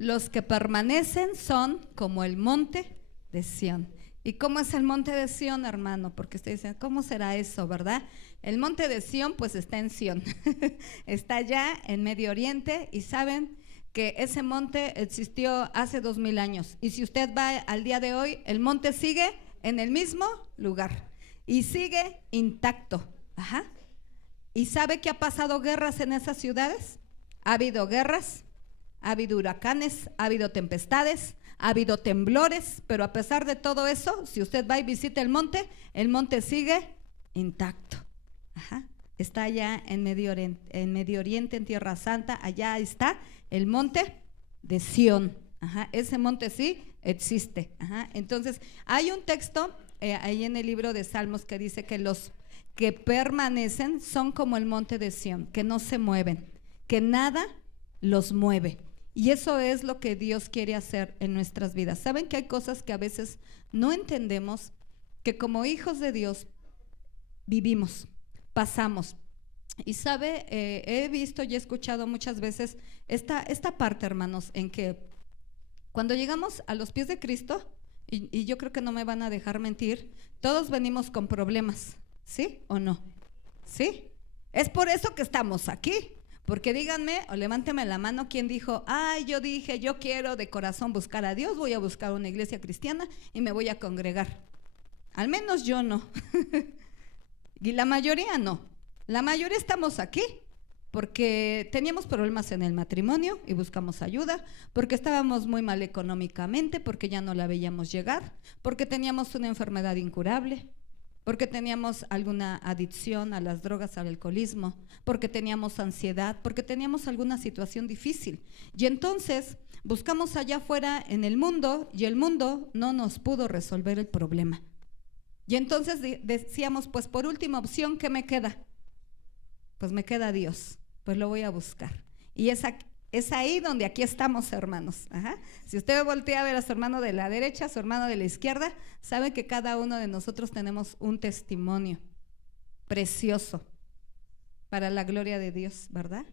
Los que permanecen son como el monte de Sión. ¿Y cómo es el monte de Sión, hermano? Porque usted dice, ¿cómo será eso, verdad? El monte de Sión, pues está en Sión. Está allá en Medio Oriente y saben que ese monte existió hace 2000 años. Y si usted va al día de hoy, el monte sigue en el mismo lugar y sigue intacto. Ajá. ¿Y sabe que ha pasado guerras en esas ciudades? Ha habido guerras, ha habido huracanes, ha habido tempestades, ha habido temblores, pero a pesar de todo eso, si usted va y visita el monte sigue intacto. Ajá. Está allá en Medio Oriente, en Tierra Santa, allá está el monte de Sión. Ajá. Ese monte sí existe. Ajá. Entonces, hay un texto ahí en el libro de Salmos que dice que los que permanecen son como el monte de Sión, que no se mueven, que nada los mueve. Y eso es lo que Dios quiere hacer en nuestras vidas. ¿Saben que hay cosas que a veces no entendemos, que como hijos de Dios vivimos, pasamos? Y sabe, he visto y he escuchado muchas veces esta parte, hermanos, en que cuando llegamos a los pies de Cristo, y yo creo que no me van a dejar mentir, todos venimos con problemas, ¿sí o no? ¿Sí? Es por eso que estamos aquí. Porque díganme o levánteme la mano quien dijo, ay, yo dije, yo quiero de corazón buscar a Dios, voy a buscar una iglesia cristiana y me voy a congregar. Al menos yo no. Y la mayoría no. La mayoría estamos aquí porque teníamos problemas en el matrimonio y buscamos ayuda, porque estábamos muy mal económicamente, porque ya no la veíamos llegar, porque teníamos una enfermedad incurable, porque teníamos alguna adicción a las drogas, al alcoholismo, porque teníamos ansiedad, porque teníamos alguna situación difícil. Y entonces buscamos allá afuera en el mundo y el mundo no nos pudo resolver el problema. Y entonces decíamos, pues por última opción, ¿qué me queda? Pues me queda Dios, pues lo voy a buscar. Y es ahí donde aquí estamos, hermanos. Ajá. Si usted voltea a ver a su hermano de la derecha, a su hermano de la izquierda, sabe que cada uno de nosotros tenemos un testimonio precioso para la gloria de Dios, ¿verdad?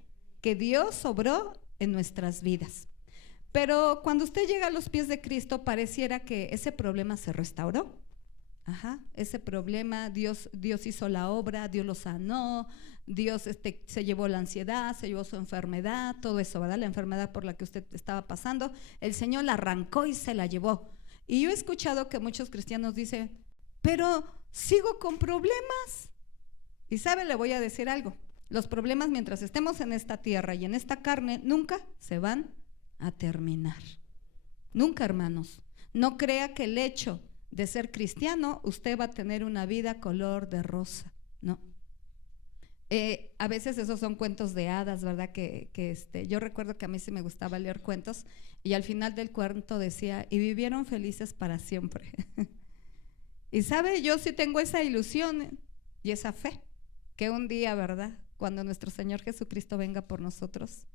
Que Dios obró en nuestras vidas. Pero cuando usted llega a los pies de Cristo, pareciera que ese problema se restauró. Ajá, ese problema, Dios hizo la obra, Dios lo sanó, Dios se llevó la ansiedad, se llevó su enfermedad, todo eso, ¿verdad? La enfermedad por la que usted estaba pasando, el Señor la arrancó y se la llevó. Y yo he escuchado que muchos cristianos dicen, pero sigo con problemas. Y sabe, le voy a decir algo, los problemas mientras estemos en esta tierra y en esta carne nunca se van a terminar. Nunca, hermanos. No crea que el hecho de ser cristiano, usted va a tener una vida color de rosa, ¿no? A veces esos son cuentos de hadas, ¿verdad? Yo recuerdo que a mí sí me gustaba leer cuentos y al final del cuento decía, y vivieron felices para siempre. Y sabe, yo sí tengo esa ilusión y esa fe, que un día, ¿verdad? Cuando nuestro Señor Jesucristo venga por nosotros,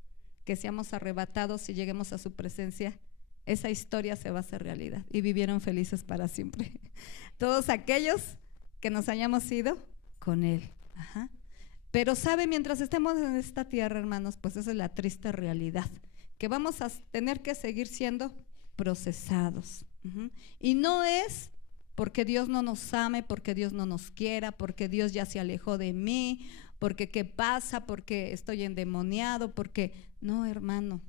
que seamos arrebatados y lleguemos a su presencia, esa historia se va a hacer realidad y vivieron felices para siempre. Todos aquellos que nos hayamos ido con Él. Ajá. Pero sabe, mientras estemos en esta tierra, hermanos, pues esa es la triste realidad, que vamos a tener que seguir siendo procesados. Y no es porque Dios no nos ame, porque Dios no nos quiera, porque Dios ya se alejó de mí, porque qué pasa, porque estoy endemoniado, porque no, hermano.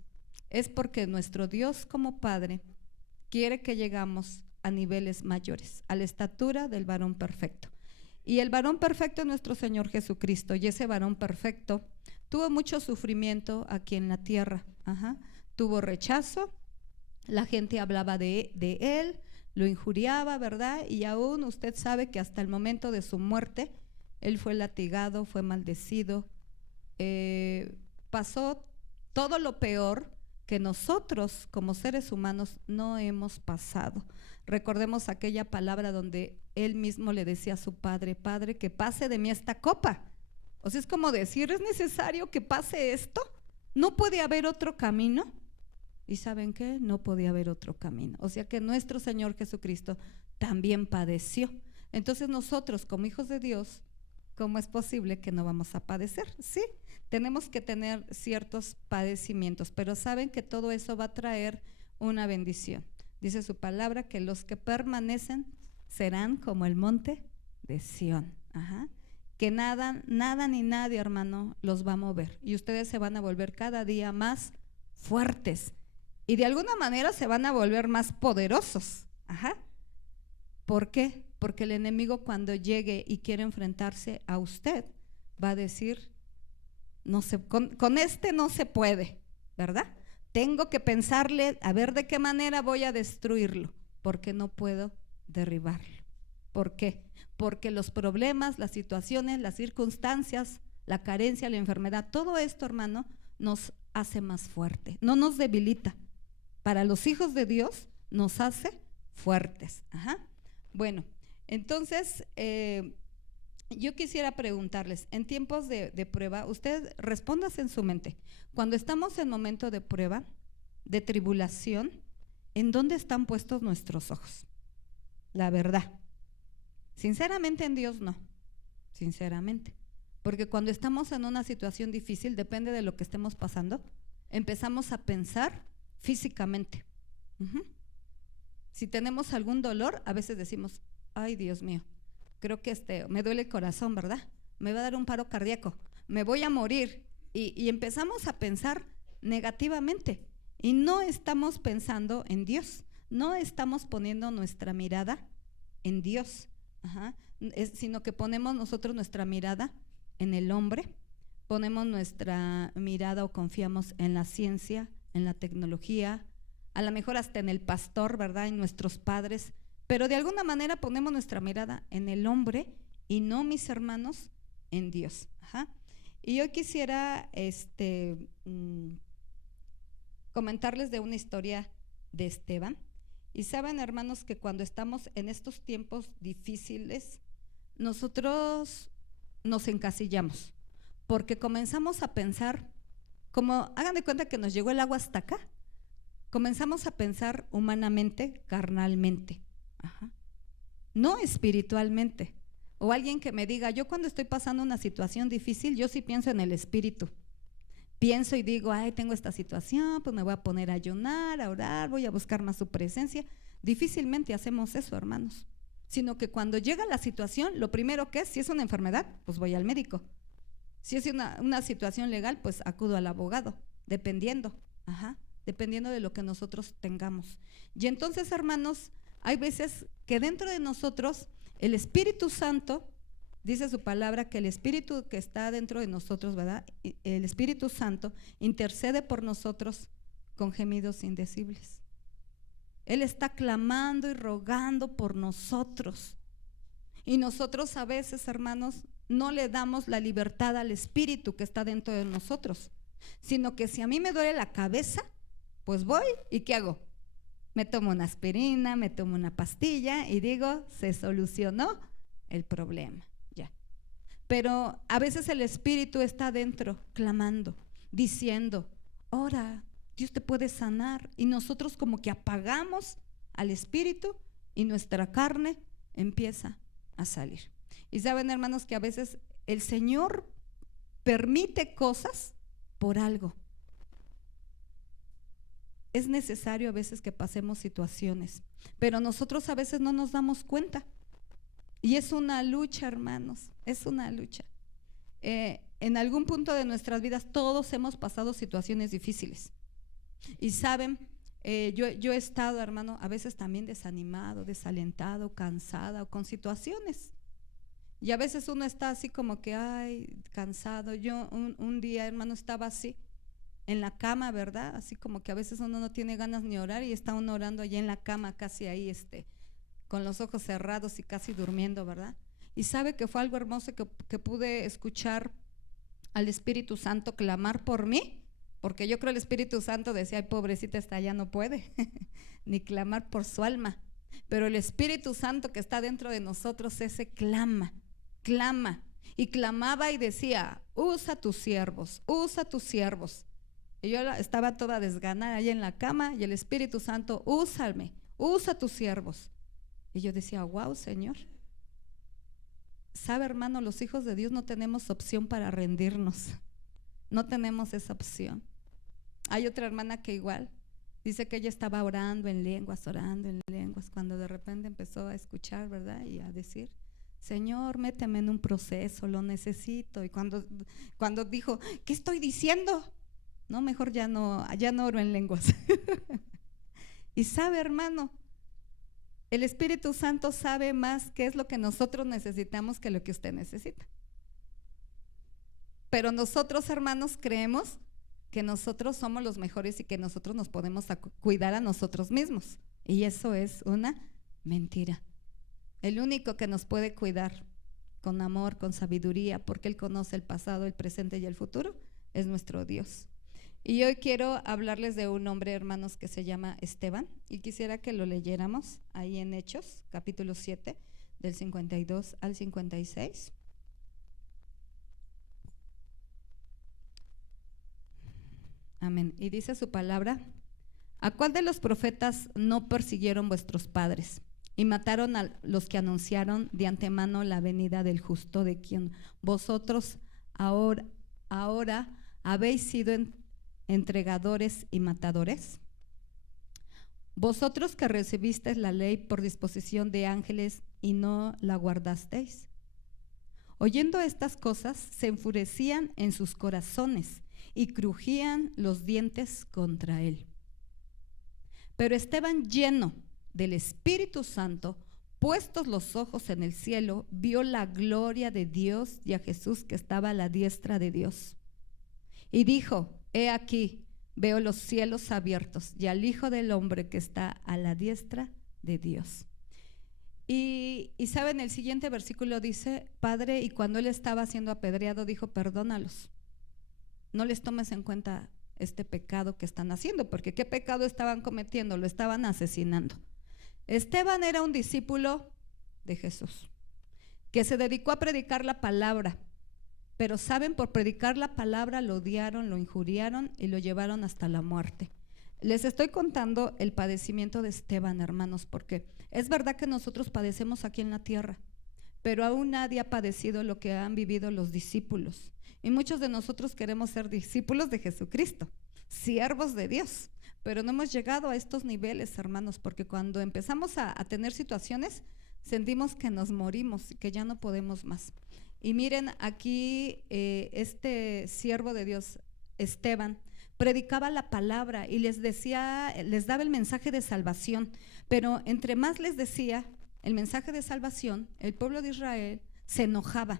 Es porque nuestro Dios como Padre quiere que llegamos a niveles mayores, a la estatura del varón perfecto. Y el varón perfecto es nuestro Señor Jesucristo, y ese varón perfecto tuvo mucho sufrimiento aquí en la tierra. Ajá. Tuvo rechazo, la gente hablaba de él, lo injuriaba, ¿verdad? Y aún usted sabe que hasta el momento de su muerte, él fue latigado, fue maldecido, pasó todo lo peor que nosotros como seres humanos no hemos pasado. Recordemos aquella palabra donde él mismo le decía a su padre, Padre, que pase de mí esta copa. O sea, es como decir, ¿es necesario que pase esto? ¿No puede haber otro camino? ¿Y saben qué? No podía haber otro camino. O sea que nuestro Señor Jesucristo también padeció. Entonces nosotros como hijos de Dios ¿cómo es posible que no vamos a padecer? Sí, tenemos que tener ciertos padecimientos, pero saben que todo eso va a traer una bendición. Dice su palabra que los que permanecen serán como el monte de Sión. Ajá. Que nada ni nadie, hermano, los va a mover. Y ustedes se van a volver cada día más fuertes. Y de alguna manera se van a volver más poderosos. Ajá. ¿Por qué? Porque el enemigo cuando llegue y quiere enfrentarse a usted, va a decir, no se, con este no se puede, ¿verdad? Tengo que pensarle a ver de qué manera voy a destruirlo, porque no puedo derribarlo. ¿Por qué? Porque los problemas, las situaciones, las circunstancias, la carencia, la enfermedad, todo esto, hermano, nos hace más fuerte, no nos debilita. Para los hijos de Dios nos hace fuertes. Ajá. Bueno, entonces yo quisiera preguntarles, en tiempos de prueba, usted respóndase en su mente, cuando estamos en momento de prueba, de tribulación, ¿en dónde están puestos nuestros ojos? La verdad. Sinceramente en Dios no, sinceramente. Porque cuando estamos en una situación difícil, depende de lo que estemos pasando, empezamos a pensar físicamente. Si tenemos algún dolor, a veces decimos, ay Dios mío, creo que me duele el corazón, ¿verdad? Me va a dar un paro cardíaco, me voy a morir. Y empezamos a pensar negativamente y no estamos pensando en Dios, no estamos poniendo nuestra mirada en Dios. Ajá. Sino que ponemos nosotros nuestra mirada en el hombre, ponemos nuestra mirada o confiamos en la ciencia, en la tecnología, a lo mejor hasta en el pastor, ¿verdad? En nuestros padres, pero de alguna manera ponemos nuestra mirada en el hombre y no, mis hermanos, en Dios. Ajá. Y yo quisiera comentarles de una historia de Esteban. Y saben, hermanos, que cuando estamos en estos tiempos difíciles, nosotros nos encasillamos, porque comenzamos a pensar, como hagan de cuenta que nos llegó el agua hasta acá, comenzamos a pensar humanamente, carnalmente, ajá, no espiritualmente. O alguien que me diga, yo cuando estoy pasando una situación difícil, yo sí pienso en el espíritu. Pienso y digo, ay, tengo esta situación, pues me voy a poner a ayunar, a orar, voy a buscar más su presencia. Difícilmente hacemos eso, hermanos. Sino que cuando llega la situación, lo primero que es, si es una enfermedad, pues voy al médico. Si es una situación legal, pues acudo al abogado, dependiendo, dependiendo de lo que nosotros tengamos. Y entonces, hermanos, hay veces que dentro de nosotros, el Espíritu Santo, dice su palabra que el Espíritu que está dentro de nosotros, ¿verdad? El Espíritu Santo intercede por nosotros con gemidos indecibles. Él está clamando y rogando por nosotros. Y nosotros a veces, hermanos, no le damos la libertad al Espíritu que está dentro de nosotros, sino que si a mí me duele la cabeza, pues voy y ¿qué hago? Me tomo una aspirina, me tomo una pastilla y digo, se solucionó el problema. Pero a veces el Espíritu está dentro, clamando, diciendo, ora, Dios te puede sanar. Y nosotros como que apagamos al Espíritu y nuestra carne empieza a salir. Y saben, hermanos, que a veces el Señor permite cosas por algo. Es necesario a veces que pasemos situaciones, pero nosotros a veces no nos damos cuenta. Y es una lucha, hermanos, es una lucha. En algún punto de nuestras vidas todos hemos pasado situaciones difíciles. Y saben, yo he estado, hermano, a veces también desanimado, desalentado, cansada o con situaciones. Y a veces uno está así como que, ay, cansado. Yo un día, hermano, estaba así en la cama, ¿verdad? Así como que a veces uno no tiene ganas ni orar y está uno orando allí en la cama, casi ahí, con los ojos cerrados y casi durmiendo, ¿verdad? Y sabe que fue algo hermoso que pude escuchar al Espíritu Santo clamar por mí, porque yo creo el Espíritu Santo decía, ay, pobrecita, esta ya no puede, ni clamar por su alma. Pero el Espíritu Santo que está dentro de nosotros, ese clama, y clamaba y decía, usa tus siervos, usa tus siervos. Y yo estaba toda desganada ahí en la cama y el Espíritu Santo, usa tus siervos. Y yo decía, wow, Señor, sabe, hermano, los hijos de Dios no tenemos opción para rendirnos. No tenemos esa opción. Hay otra hermana que igual dice que ella estaba orando en lenguas, cuando de repente empezó a escuchar, ¿verdad? Y a decir, Señor, méteme en un proceso, lo necesito. Y cuando dijo, ¿qué estoy diciendo? No, mejor ya no oro en lenguas. Y sabe, hermano, el Espíritu Santo sabe más qué es lo que nosotros necesitamos que lo que usted necesita. Pero nosotros, hermanos, creemos que nosotros somos los mejores y que nosotros nos podemos cuidar a nosotros mismos. Y eso es una mentira. El único que nos puede cuidar con amor, con sabiduría, porque Él conoce el pasado, el presente y el futuro, es nuestro Dios. Y hoy quiero hablarles de un hombre, hermanos, que se llama Esteban, y quisiera que lo leyéramos ahí en Hechos, capítulo 7, del 52 al 56. Amén. Y dice su palabra: ¿a cuál de los profetas no persiguieron vuestros padres y mataron a los que anunciaron de antemano la venida del justo, de quien vosotros ahora habéis sido entregadores y matadores? Vosotros que recibisteis la ley por disposición de ángeles y no la guardasteis. Oyendo estas cosas, se enfurecían en sus corazones y crujían los dientes contra él. Pero Esteban, lleno del Espíritu Santo, puestos los ojos en el cielo, vio la gloria de Dios y a Jesús que estaba a la diestra de Dios. Y dijo: he aquí, veo los cielos abiertos y al Hijo del Hombre que está a la diestra de Dios. Y saben, el siguiente versículo dice: Padre, y cuando él estaba siendo apedreado, dijo: perdónalos, no les tomes en cuenta este pecado que están haciendo, porque ¿qué pecado estaban cometiendo? Lo estaban asesinando. Esteban era un discípulo de Jesús, que se dedicó a predicar la palabra, pero saben, por predicar la palabra lo odiaron, lo injuriaron y lo llevaron hasta la muerte. Les estoy contando el padecimiento de Esteban, hermanos, porque es verdad que nosotros padecemos aquí en la tierra, pero aún nadie ha padecido lo que han vivido los discípulos. Y muchos de nosotros queremos ser discípulos de Jesucristo, siervos de Dios, pero no hemos llegado a estos niveles, hermanos, porque cuando empezamos a tener situaciones, sentimos que nos morimos y que ya no podemos más. Y miren, aquí este siervo de Dios, Esteban, predicaba la palabra y les daba el mensaje de salvación, pero entre más les decía el mensaje de salvación, el pueblo de Israel se enojaba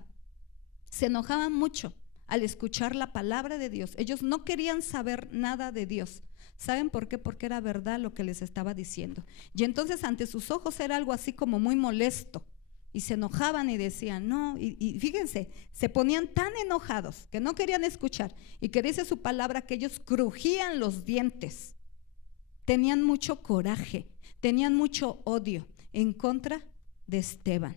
mucho al escuchar la palabra de Dios. Ellos no querían saber nada de Dios. ¿Saben por qué? Porque era verdad lo que les estaba diciendo. Y entonces ante sus ojos era algo así como muy molesto. Y se enojaban y decían, no, y fíjense, se ponían tan enojados que no querían escuchar. Y que dice su palabra que ellos crujían los dientes. Tenían mucho coraje, tenían mucho odio en contra de Esteban.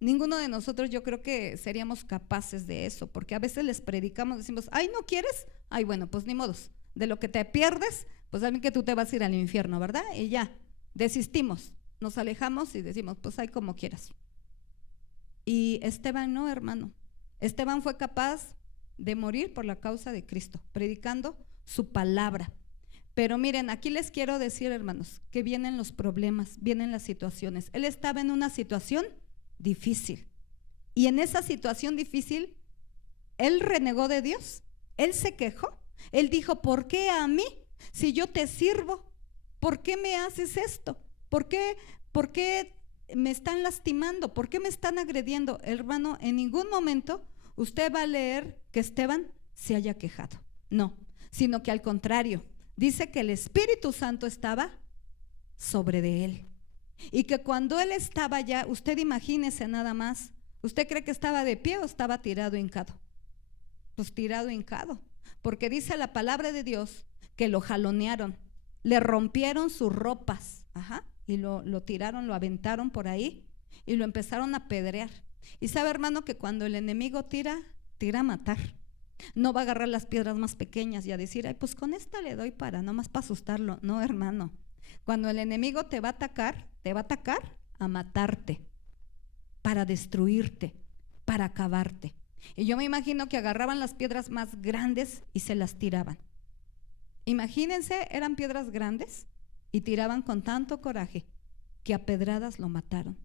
Ninguno de nosotros, yo creo que seríamos capaces de eso, porque a veces les predicamos, decimos, ay, ¿no quieres? Ay, bueno, pues ni modos, de lo que te pierdes, pues saben que tú te vas a ir al infierno, ¿verdad? Y ya, desistimos, nos alejamos y decimos, pues ay, como quieras. Y Esteban no, hermano. Esteban fue capaz de morir por la causa de Cristo, predicando su palabra. Pero miren, aquí les quiero decir, hermanos, que vienen los problemas, vienen las situaciones. Él estaba en una situación difícil, y en esa situación difícil él renegó de Dios, él se quejó, él dijo, ¿por qué a mí? Si yo te sirvo, ¿por qué me haces esto? ¿Por qué me están lastimando? ¿Por qué me están agrediendo? Hermano, en ningún momento usted va a leer que Esteban se haya quejado, no, sino que al contrario, dice que el Espíritu Santo estaba sobre de él. Y que cuando él estaba allá, usted imagínese nada más, ¿usted cree que estaba de pie o estaba tirado hincado? Pues tirado hincado, porque dice la palabra de Dios que lo jalonearon, le rompieron sus ropas, y lo tiraron, lo aventaron por ahí y lo empezaron a apedrear. Y sabe, hermano, que cuando el enemigo tira a matar. No va a agarrar las piedras más pequeñas y a decir, ay, pues con esta le doy nomás para asustarlo. No, hermano. Cuando el enemigo te va a atacar a matarte. para destruirte, para acabarte. Y yo me imagino que agarraban las piedras más grandes y se las tiraban. Imagínense, eran piedras grandes y tiraban con tanto coraje que a pedradas lo mataron.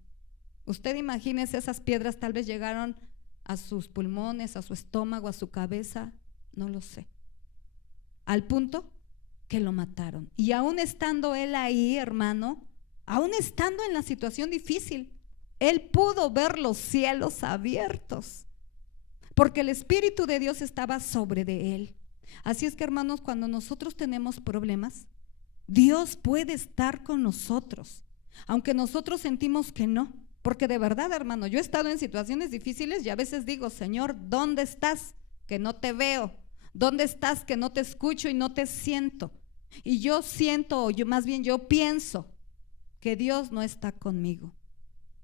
Usted imagínese, esas piedras tal vez llegaron a sus pulmones, a su estómago, a su cabeza, no lo sé, al punto que lo mataron. Y aún estando él ahí, hermano, aún estando en la situación difícil, él pudo ver los cielos abiertos, porque el Espíritu de Dios estaba sobre de él. Así es que, hermanos, cuando nosotros tenemos problemas, Dios puede estar con nosotros, aunque nosotros sentimos que no. Porque de verdad, hermano, yo he estado en situaciones difíciles y a veces digo, Señor, ¿dónde estás? Que no te veo. ¿Dónde estás? Que no te escucho y no te siento. Y yo siento, o yo más bien yo pienso que Dios no está conmigo.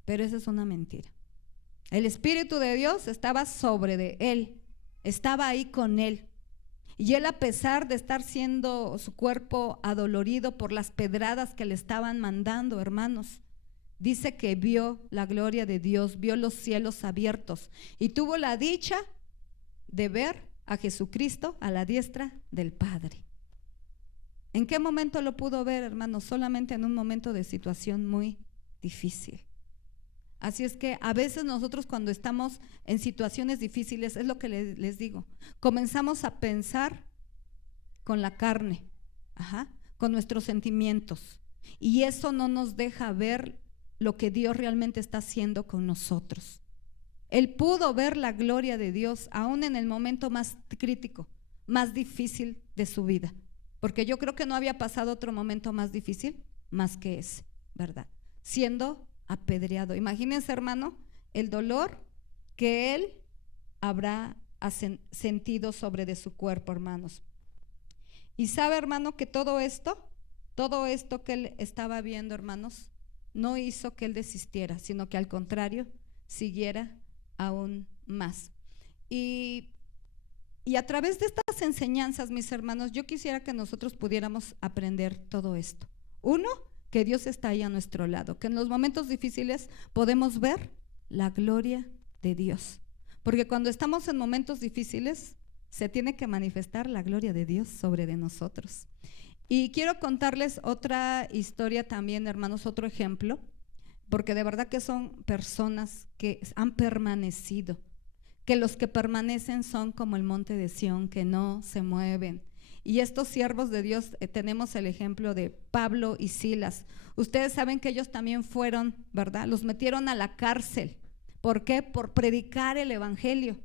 Pero esa es una mentira. El Espíritu de Dios estaba sobre de él, estaba ahí con él. Y él, a pesar de estar siendo su cuerpo adolorido por las pedradas que le estaban mandando, hermanos, dice que vio la gloria de Dios, vio los cielos abiertos y tuvo la dicha de ver a Jesucristo a la diestra del Padre. ¿En qué momento lo pudo ver, hermanos? Solamente en un momento de situación muy difícil. Así es que a veces nosotros, cuando estamos en situaciones difíciles, es lo que les digo, comenzamos a pensar con la carne, con nuestros sentimientos, y eso no nos deja ver lo que Dios realmente está haciendo con nosotros. Él pudo ver la gloria de Dios aún en el momento más crítico, más difícil de su vida, porque yo creo que no había pasado otro momento más difícil más que ese, ¿verdad? Siendo apedreado. Imagínense, hermano, el dolor que él habrá sentido sobre de su cuerpo, hermanos. Y sabe, hermano, que todo esto que él estaba viendo, hermanos, no hizo que él desistiera, sino que al contrario, siguiera aún más. Y a través de estas enseñanzas, mis hermanos, yo quisiera que nosotros pudiéramos aprender todo esto. Uno, que Dios está ahí a nuestro lado, que en los momentos difíciles podemos ver la gloria de Dios, porque cuando estamos en momentos difíciles se tiene que manifestar la gloria de Dios sobre de nosotros. Y quiero contarles otra historia también, hermanos, otro ejemplo, porque de verdad que son personas que han permanecido, que los que permanecen son como el monte de Sión, que no se mueven. Y estos siervos de Dios, tenemos el ejemplo de Pablo y Silas. Ustedes saben que ellos también fueron, ¿verdad? Los metieron a la cárcel. ¿Por qué? Por predicar el evangelio.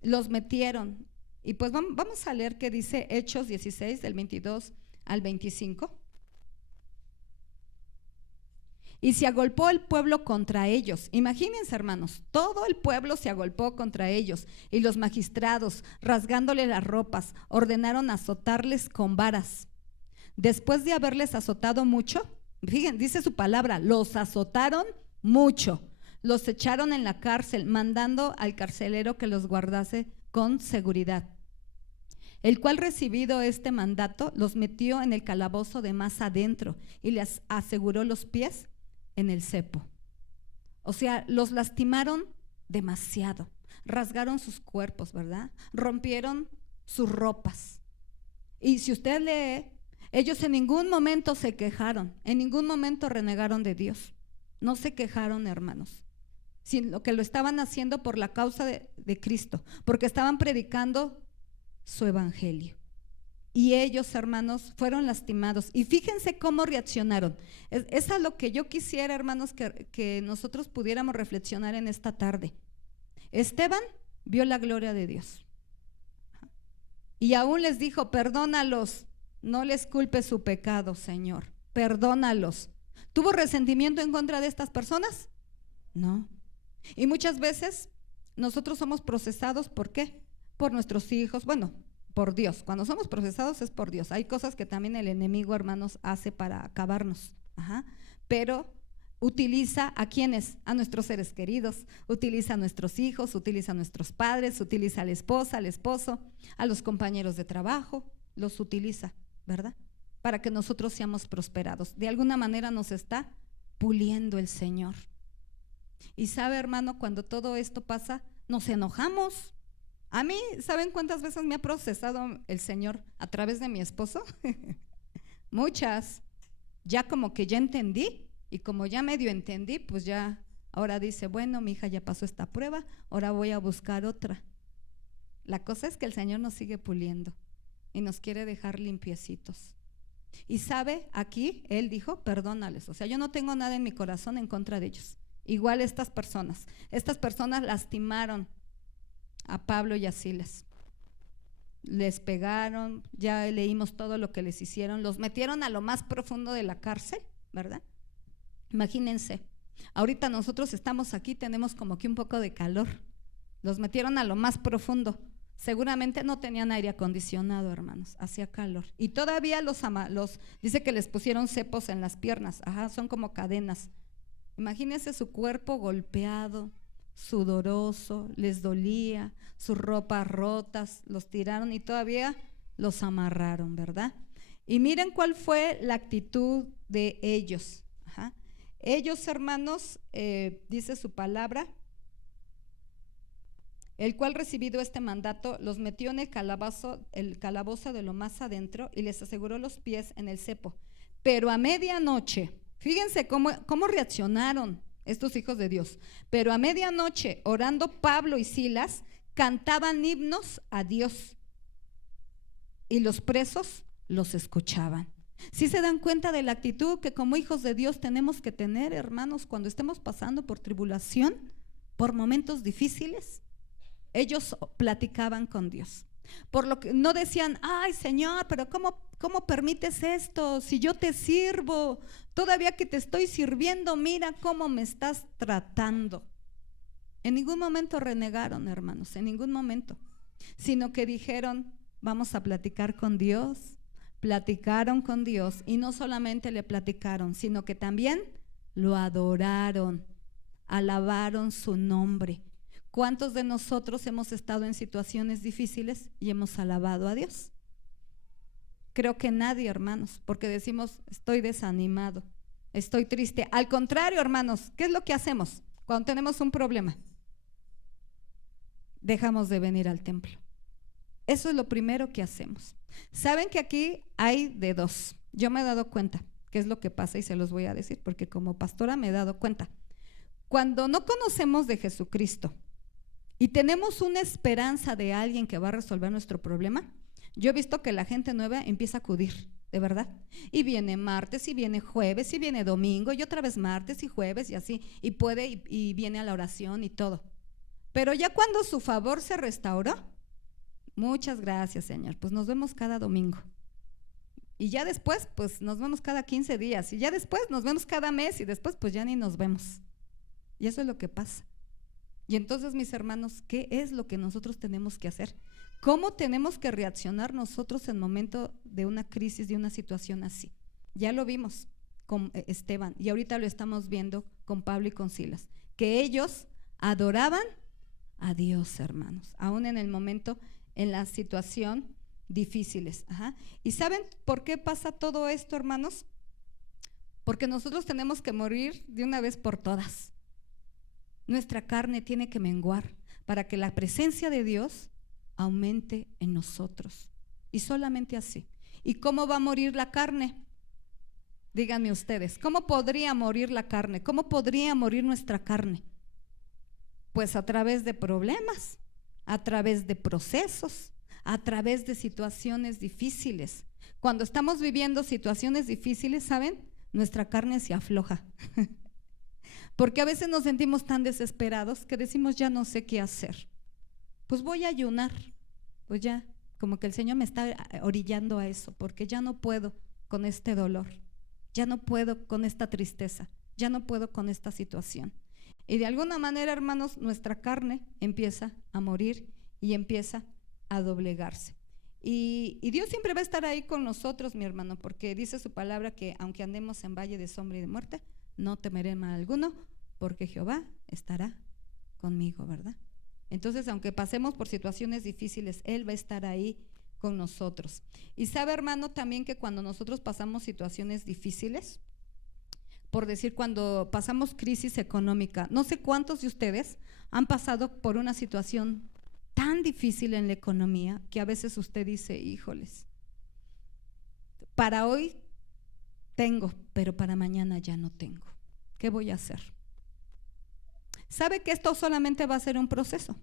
Los metieron. Y pues vamos a leer qué dice Hechos 16, del 22 al 25. Y se agolpó el pueblo contra ellos. Imagínense, hermanos, todo el pueblo se agolpó contra ellos, y los magistrados, rasgándole las ropas, ordenaron azotarles con varas. Después de haberles azotado mucho, fíjense, dice su palabra, los azotaron mucho, los echaron en la cárcel, mandando al carcelero que los guardase con seguridad, el cual, recibido este mandato, los metió en el calabozo de más adentro y les aseguró los pies en el cepo. O sea, los lastimaron demasiado, rasgaron sus cuerpos, ¿verdad? Rompieron sus ropas. Y si usted lee, ellos en ningún momento se quejaron, en ningún momento renegaron de Dios. No se quejaron, hermanos, sino que lo estaban haciendo por la causa de Cristo, porque estaban predicando su evangelio. Y ellos, hermanos, fueron lastimados. Y fíjense cómo reaccionaron. Es a lo que yo quisiera, hermanos, que nosotros pudiéramos reflexionar en esta tarde. Esteban vio la gloria de Dios y aún les dijo: perdónalos, no les culpes su pecado, Señor, perdónalos. ¿Tuvo resentimiento en contra de estas personas? No. Y muchas veces nosotros somos procesados, ¿por qué? Por nuestros hijos, bueno, por Dios. Cuando somos procesados es por Dios. Hay cosas que también el enemigo, hermanos, hace para acabarnos. Pero utiliza a quienes, a nuestros seres queridos, utiliza a nuestros hijos, utiliza a nuestros padres, utiliza a la esposa, al esposo, a los compañeros de trabajo, los utiliza, ¿verdad? Para que nosotros seamos prosperados. De alguna manera nos está puliendo el Señor. Y sabe, hermano, cuando todo esto pasa, nos enojamos. A mí, ¿saben cuántas veces me ha procesado el Señor a través de mi esposo? Muchas. Ya como que ya entendí, y como ya medio entendí, pues ya ahora dice, bueno, mi hija ya pasó esta prueba, ahora voy a buscar otra. La cosa es que el Señor nos sigue puliendo y nos quiere dejar limpiecitos. Y sabe, aquí Él dijo, perdónales. O sea, yo no tengo nada en mi corazón en contra de ellos. Igual estas personas lastimaron a Pablo y a Silas. Les pegaron, ya leímos todo lo que les hicieron, los metieron a lo más profundo de la cárcel, ¿verdad? Imagínense, ahorita nosotros estamos aquí, tenemos como que un poco de calor, los metieron a lo más profundo, seguramente no tenían aire acondicionado, hermanos, hacía calor, y todavía los dice que les pusieron cepos en las piernas, son como cadenas. Imagínense su cuerpo golpeado, sudoroso, les dolía, sus ropas rotas, los tiraron y todavía los amarraron, ¿verdad? Y miren cuál fue la actitud de ellos. Ellos, hermanos, dice su palabra, el cual recibido este mandato, los metió en el calabozo de lo más adentro y les aseguró los pies en el cepo. Pero a medianoche, fíjense cómo reaccionaron estos hijos de Dios. Pero a medianoche, orando Pablo y Silas, cantaban himnos a Dios y los presos los escuchaban. ¿Sí se dan cuenta de la actitud que como hijos de Dios tenemos que tener, hermanos, cuando estemos pasando por tribulación, por momentos difíciles? Ellos platicaban con Dios. Por lo que no decían, ay Señor, pero ¿cómo permites esto? Si yo te sirvo, todavía que te estoy sirviendo, mira cómo me estás tratando. En ningún momento renegaron, hermanos, en ningún momento, sino que dijeron, vamos a platicar con Dios. Platicaron con Dios y no solamente le platicaron, sino que también lo adoraron, alabaron su nombre. ¿Cuántos de nosotros hemos estado en situaciones difíciles y hemos alabado a Dios? Creo que nadie, hermanos, porque decimos, estoy desanimado, estoy triste. Al contrario, hermanos, ¿qué es lo que hacemos cuando tenemos un problema? Dejamos de venir al templo. Eso es lo primero que hacemos. Saben que aquí hay de dos. Yo me he dado cuenta qué es lo que pasa y se los voy a decir, porque como pastora me he dado cuenta. Cuando no conocemos de Jesucristo y tenemos una esperanza de alguien que va a resolver nuestro problema, yo he visto que la gente nueva empieza a acudir, de verdad. Y viene martes, y viene jueves, y viene domingo, y otra vez martes y jueves, y así, y viene a la oración y todo. Pero ya cuando su favor se restauró, muchas gracias, Señor, pues nos vemos cada domingo. Y ya después, pues nos vemos cada 15 días, y ya después nos vemos cada mes, y después pues ya ni nos vemos. Y eso es lo que pasa. Y entonces, mis hermanos, ¿qué es lo que nosotros tenemos que hacer? ¿Cómo tenemos que reaccionar nosotros en momento de una crisis, de una situación así? Ya lo vimos con Esteban y ahorita lo estamos viendo con Pablo y con Silas, que ellos adoraban a Dios, hermanos, aún en el momento, en la situación difíciles. ¿Y saben por qué pasa todo esto, hermanos? Porque nosotros tenemos que morir de una vez por todas. Nuestra carne tiene que menguar para que la presencia de Dios aumente en nosotros. Y solamente así. ¿Y cómo va a morir la carne? Díganme ustedes, ¿cómo podría morir la carne? ¿Cómo podría morir nuestra carne? Pues a través de problemas, a través de procesos, a través de situaciones difíciles. Cuando estamos viviendo situaciones difíciles, ¿saben? Nuestra carne se afloja. Porque a veces nos sentimos tan desesperados que decimos, ya no sé qué hacer. Pues voy a ayunar. Pues ya, como que el Señor me está orillando a eso, porque ya no puedo con este dolor, ya no puedo con esta tristeza, ya no puedo con esta situación. Y de alguna manera, hermanos, nuestra carne empieza a morir y empieza a doblegarse. Y Dios siempre va a estar ahí con nosotros, mi hermano, porque dice su palabra que aunque andemos en valle de sombra y de muerte, no temeré mal alguno, porque Jehová estará conmigo, ¿verdad? Entonces, aunque pasemos por situaciones difíciles, Él va a estar ahí con nosotros. Y sabe, hermano, también que cuando nosotros pasamos situaciones difíciles, por decir, cuando pasamos crisis económica, no sé cuántos de ustedes han pasado por una situación tan difícil en la economía que a veces usted dice, híjoles, para hoy tengo, pero para mañana ya no tengo. ¿Qué voy a hacer? Sabe que esto solamente va a ser un proceso,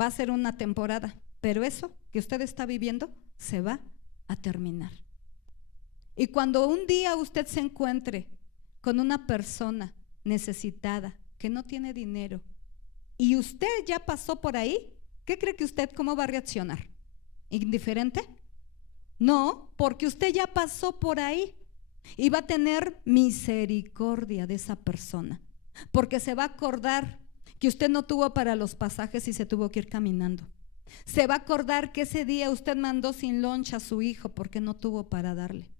va a ser una temporada, pero eso que usted está viviendo se va a terminar. Y cuando un día usted se encuentre con una persona necesitada que no tiene dinero y usted ya pasó por ahí, ¿qué cree que usted cómo va a reaccionar? ¿Indiferente? No, porque usted ya pasó por ahí y va a tener misericordia de esa persona, porque se va a acordar que usted no tuvo para los pasajes y se tuvo que ir caminando. Se va a acordar que ese día usted mandó sin loncha a su hijo porque no tuvo para darle.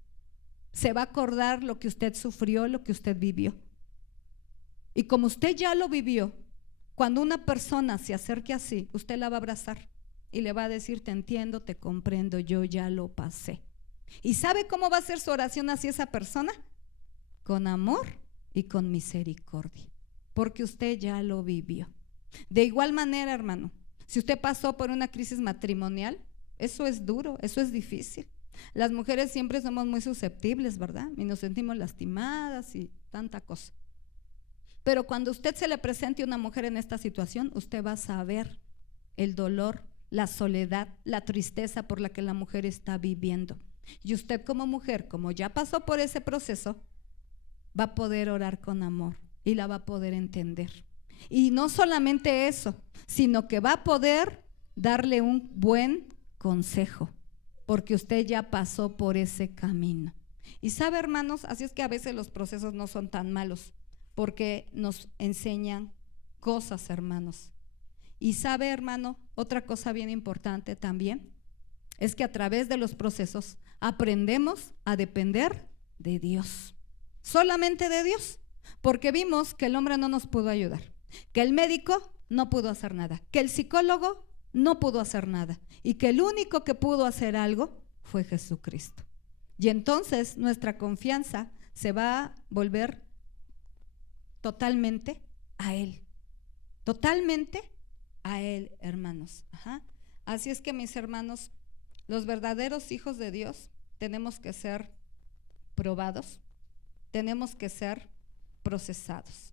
Se va a acordar lo que usted sufrió, lo que usted vivió. Y como usted ya lo vivió, cuando una persona se acerque así, usted la va a abrazar y le va a decir, te entiendo, te comprendo, yo ya lo pasé. ¿Y sabe cómo va a ser su oración hacia esa persona? Con amor y con misericordia, porque usted ya lo vivió. De igual manera, hermano, si usted pasó por una crisis matrimonial, eso es duro, eso es difícil. Las mujeres siempre somos muy susceptibles, ¿verdad? Y nos sentimos lastimadas y tanta cosa. Pero cuando usted se le presente una mujer en esta situación, usted va a saber el dolor, la soledad, la tristeza por la que la mujer está viviendo. Y usted como mujer, como ya pasó por ese proceso, va a poder orar con amor y la va a poder entender. Y no solamente eso, sino que va a poder darle un buen consejo, porque usted ya pasó por ese camino. Y sabe, hermanos, así es que a veces los procesos no son tan malos, porque nos enseñan cosas, hermanos. Y sabe, hermano, otra cosa bien importante también, es que a través de los procesos aprendemos a depender de Dios, solamente de Dios, porque vimos que el hombre no nos pudo ayudar, que el médico no pudo hacer nada, que el psicólogo no pudo hacer nada y que el único que pudo hacer algo fue Jesucristo. Y entonces nuestra confianza se va a volver totalmente a Él, totalmente a Él, hermanos. Así es que, mis hermanos, los verdaderos hijos de Dios tenemos que ser probados, tenemos que ser procesados.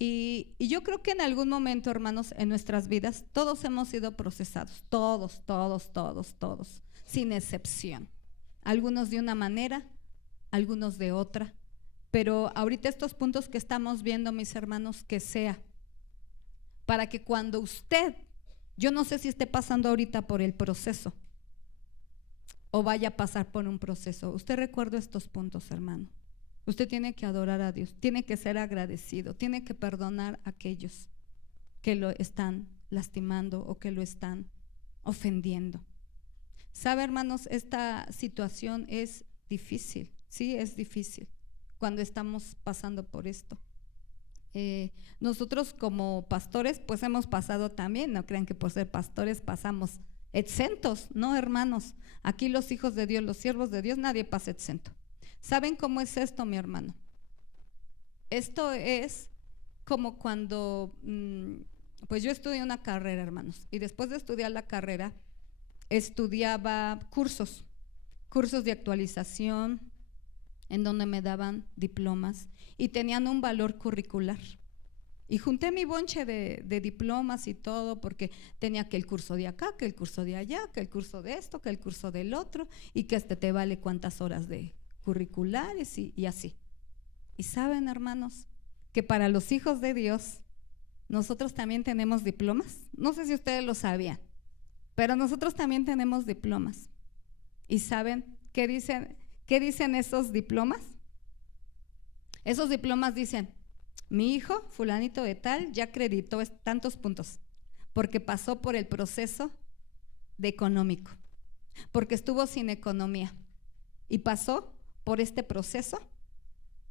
Y yo creo que en algún momento, hermanos, en nuestras vidas, todos hemos sido procesados, todos, sin excepción. Algunos de una manera, algunos de otra. Pero ahorita estos puntos que estamos viendo, mis hermanos, que sea para que cuando usted, yo no sé si esté pasando ahorita por el proceso o vaya a pasar por un proceso, usted recuerde estos puntos, hermano. Usted tiene que adorar a Dios, tiene que ser agradecido, tiene que perdonar a aquellos que lo están lastimando o que lo están ofendiendo. ¿Sabe, hermanos? Esta situación es difícil, sí, es difícil cuando estamos pasando por esto. Nosotros como pastores pues hemos pasado también, no crean que por ser pastores pasamos exentos, no, hermanos. Aquí los hijos de Dios, los siervos de Dios, nadie pasa exento. ¿Saben cómo es esto, mi hermano? Esto es como cuando pues yo estudié una carrera, hermanos, y después de estudiar la carrera estudiaba cursos de actualización en donde me daban diplomas y tenían un valor curricular. Y junté mi bonche de diplomas y todo, porque tenía que el curso de acá, que el curso de allá, que el curso de esto, que el curso del otro, y que te vale cuántas horas de curriculares y así. Y saben, hermanos, que para los hijos de Dios nosotros también tenemos diplomas. No sé si ustedes lo sabían, pero nosotros también tenemos diplomas. ¿Y saben qué dicen esos diplomas? Esos diplomas dicen: mi hijo, fulanito de tal, ya acreditó tantos puntos, porque pasó por el proceso de económico, porque estuvo sin economía y pasó por este proceso,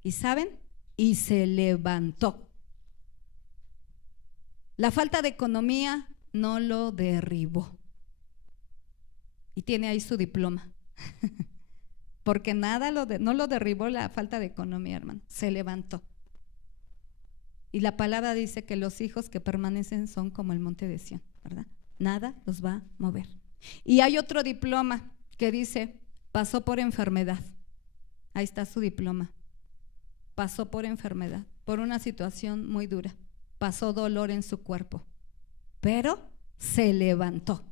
y ¿saben? Y se levantó. La falta de economía no lo derribó. Y tiene ahí su diploma. porque nada no lo derribó la falta de economía, hermano, se levantó. Y la palabra dice que los hijos que permanecen son como el monte de Sión, ¿verdad? Nada los va a mover. Y hay otro diploma que dice, pasó por enfermedad. Ahí está su diploma. Pasó por enfermedad, por una situación muy dura. Pasó dolor en su cuerpo, pero se levantó.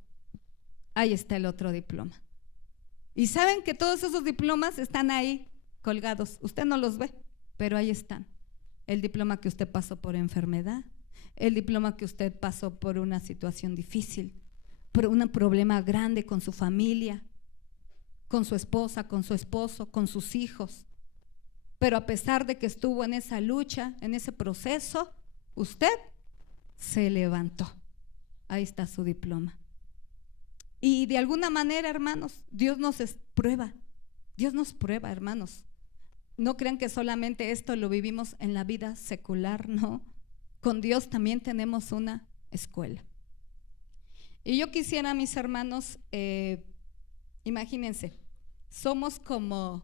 Ahí está el otro diploma. Y saben que todos esos diplomas están ahí colgados. Usted no los ve, pero ahí están. El diploma que usted pasó por enfermedad, el diploma que usted pasó por una situación difícil, por un problema grande con su familia, con su esposa, con su esposo, con sus hijos. Pero a pesar de que estuvo en esa lucha, en ese proceso, usted se levantó. Ahí está su diploma. Y de alguna manera, hermanos, Dios nos prueba. Dios nos prueba, hermanos. No crean que solamente esto lo vivimos en la vida secular, no. Con Dios también tenemos una escuela. Y yo quisiera, mis hermanos, imagínense, somos como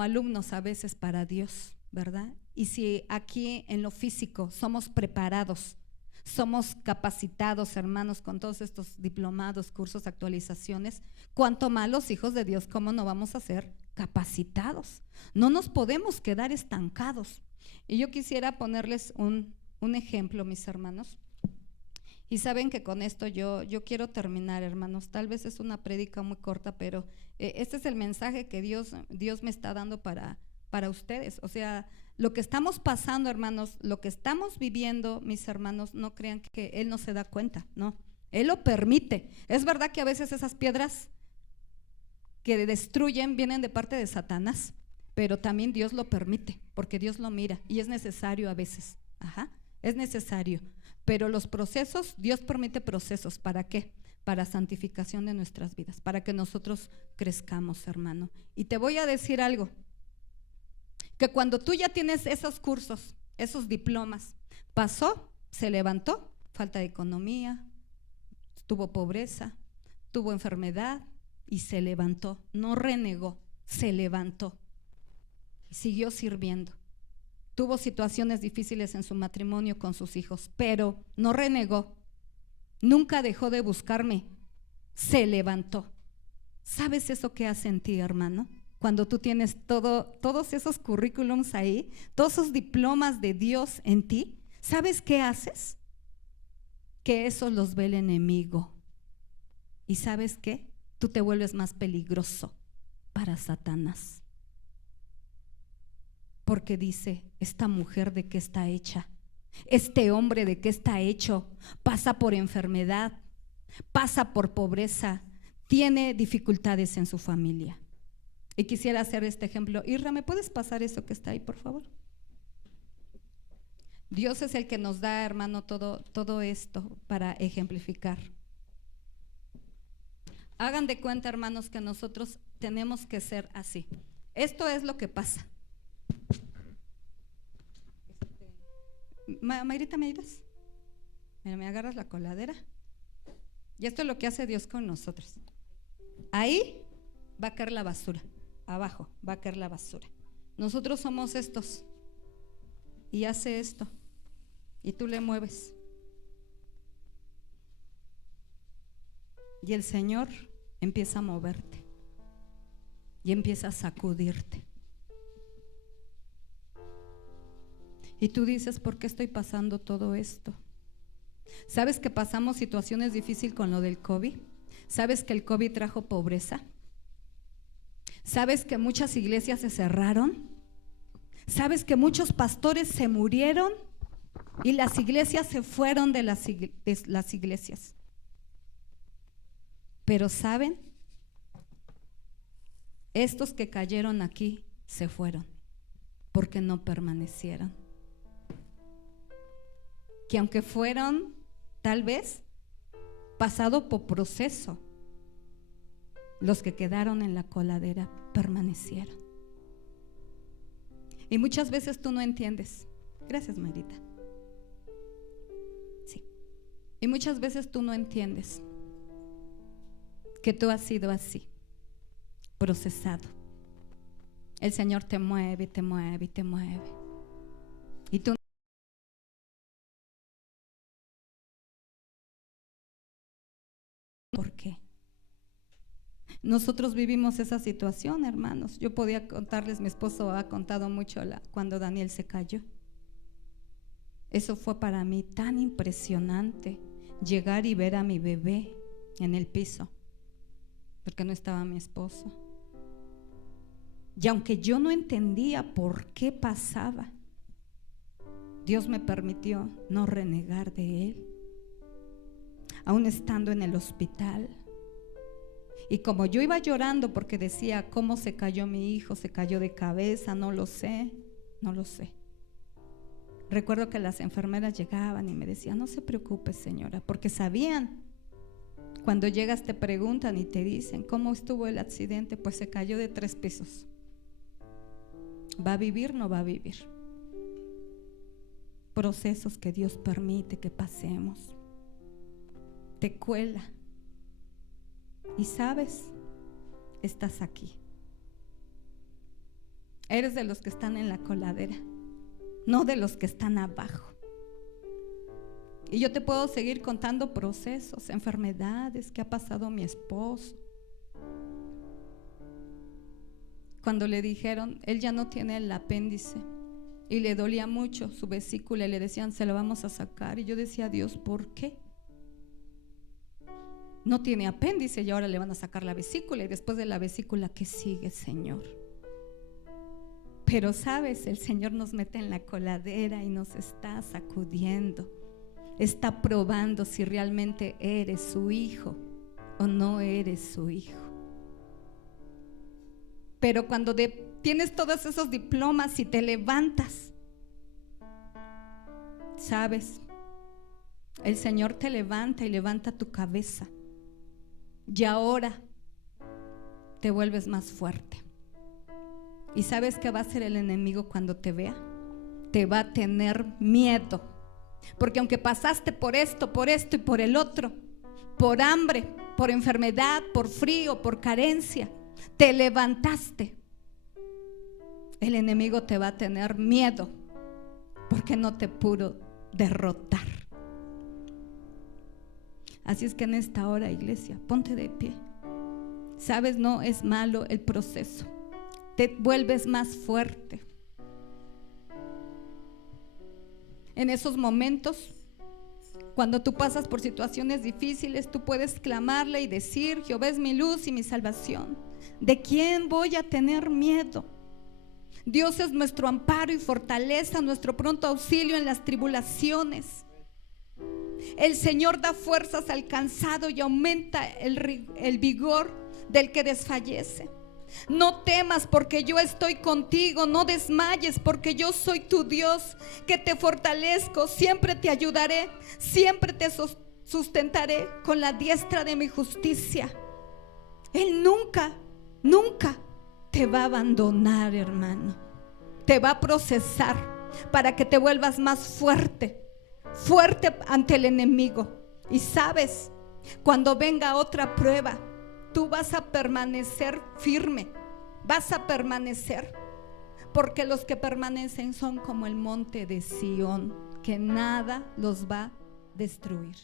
alumnos a veces para Dios, ¿verdad? Y si aquí en lo físico somos preparados, somos capacitados, hermanos, con todos estos diplomados, cursos, actualizaciones, cuanto más los hijos de Dios, ¿cómo no vamos a ser capacitados? No nos podemos quedar estancados. Y yo quisiera ponerles un ejemplo, mis hermanos. Y saben que con esto yo quiero terminar, hermanos. Tal vez es una prédica muy corta, pero este es el mensaje que Dios me está dando para ustedes. O sea, lo que estamos pasando, hermanos, lo que estamos viviendo, mis hermanos, no crean que Él no se da cuenta, no. Él lo permite. Es verdad que a veces esas piedras que destruyen vienen de parte de Satanás, pero también Dios lo permite, porque Dios lo mira y es necesario a veces. Es necesario. Pero los procesos, Dios permite procesos, ¿para qué? Para santificación de nuestras vidas, para que nosotros crezcamos, hermano. Y te voy a decir algo, que cuando tú ya tienes esos cursos, esos diplomas, pasó, se levantó, falta de economía, tuvo pobreza, tuvo enfermedad y se levantó, no renegó, se levantó y siguió sirviendo. Tuvo situaciones difíciles en su matrimonio con sus hijos, pero no renegó, nunca dejó de buscarme, se levantó. ¿Sabes eso que hace en ti, hermano? Cuando tú tienes todos esos currículums ahí, todos esos diplomas de Dios en ti, ¿sabes qué haces? Que esos los ve el enemigo. ¿Y sabes qué? Tú te vuelves más peligroso para Satanás. Porque dice, esta mujer de qué está hecha, este hombre de qué está hecho, pasa por enfermedad, pasa por pobreza, tiene dificultades en su familia. Y quisiera hacer este ejemplo. Irra, ¿me puedes pasar eso que está ahí, por favor? Dios es el que nos da, hermano, todo esto para ejemplificar. Hagan de cuenta, hermanos, que nosotros tenemos que ser así. Esto es lo que pasa. Mayrita, ¿me ayudas? Mira, me agarras la coladera. Y esto es lo que hace Dios con nosotros. Ahí va a caer la basura. Abajo va a caer la basura. Nosotros somos estos. Y hace esto. Y tú le mueves. Y el Señor empieza a moverte. Y empieza a sacudirte. Y tú dices, ¿por qué estoy pasando todo esto? ¿Sabes que pasamos situaciones difíciles con lo del COVID? ¿Sabes que el COVID trajo pobreza? ¿Sabes que muchas iglesias se cerraron? ¿Sabes que muchos pastores se murieron? Y las iglesias se fueron de las iglesias. Pero ¿saben? Estos que cayeron aquí se fueron porque no permanecieron. Que aunque fueron tal vez pasado por proceso, los que quedaron en la coladera permanecieron. Y muchas veces tú no entiendes. Gracias, Marita. Sí. Y muchas veces tú no entiendes que tú has sido así. procesado. El Señor te mueve, te mueve y te mueve. Y tú ¿por qué? Nosotros vivimos esa situación, hermanos. Yo podía contarles, mi esposo ha contado mucho cuando Daniel se cayó. Eso fue para mí tan impresionante, llegar y ver a mi bebé en el piso, porque no estaba mi esposo. Y aunque yo no entendía por qué pasaba, Dios me permitió no renegar de él, aún estando en el hospital. Y como yo iba llorando porque decía, ¿cómo se cayó mi hijo? Se cayó de cabeza, no lo sé, no lo sé. Recuerdo que las enfermeras llegaban y me decían, no se preocupe, señora, porque sabían, cuando llegas te preguntan y te dicen, ¿cómo estuvo el accidente? Pues se cayó de 3 pisos. ¿Va a vivir? No va a vivir. Procesos que Dios permite que pasemos. Te cuela. Y sabes, estás aquí. Eres de los que están en la coladera, no de los que están abajo. Y yo te puedo seguir contando procesos, enfermedades que ha pasado mi esposo. Cuando le dijeron, él ya no tiene el apéndice y le dolía mucho su vesícula y le decían, se lo vamos a sacar. Y yo decía, Dios, ¿por qué? No tiene apéndice y ahora le van a sacar la vesícula, y después de la vesícula, ¿qué sigue, Señor? Pero sabes, el Señor nos mete en la coladera y nos está sacudiendo, está probando si realmente eres su hijo o no eres su hijo. Pero cuando tienes todos esos diplomas y te levantas, sabes, el Señor te levanta y levanta tu cabeza. Y ahora te vuelves más fuerte. ¿Y sabes qué va a hacer el enemigo cuando te vea? Te va a tener miedo. Porque aunque pasaste por esto y por el otro, por hambre, por enfermedad, por frío, por carencia, te levantaste, el enemigo te va a tener miedo porque no te pudo derrotar. Así es que en esta hora, iglesia, ponte de pie. Sabes, no es malo el proceso, te vuelves más fuerte. En esos momentos, cuando tú pasas por situaciones difíciles, tú puedes clamarle y decir, Jehová es mi luz y mi salvación. ¿De quién voy a tener miedo? Dios es nuestro amparo y fortaleza, nuestro pronto auxilio en las tribulaciones. El Señor da fuerzas al cansado y aumenta el vigor del que desfallece. No temas porque yo estoy contigo, no desmayes porque yo soy tu Dios, que te fortalezco, siempre te ayudaré, siempre te sustentaré con la diestra de mi justicia. Él nunca, nunca te va a abandonar, hermano. Te va a procesar para que te vuelvas más fuerte, fuerte ante el enemigo. Y sabes, cuando venga otra prueba, tú vas a permanecer firme, vas a permanecer, porque los que permanecen son como el monte de Sión, que nada los va a destruir.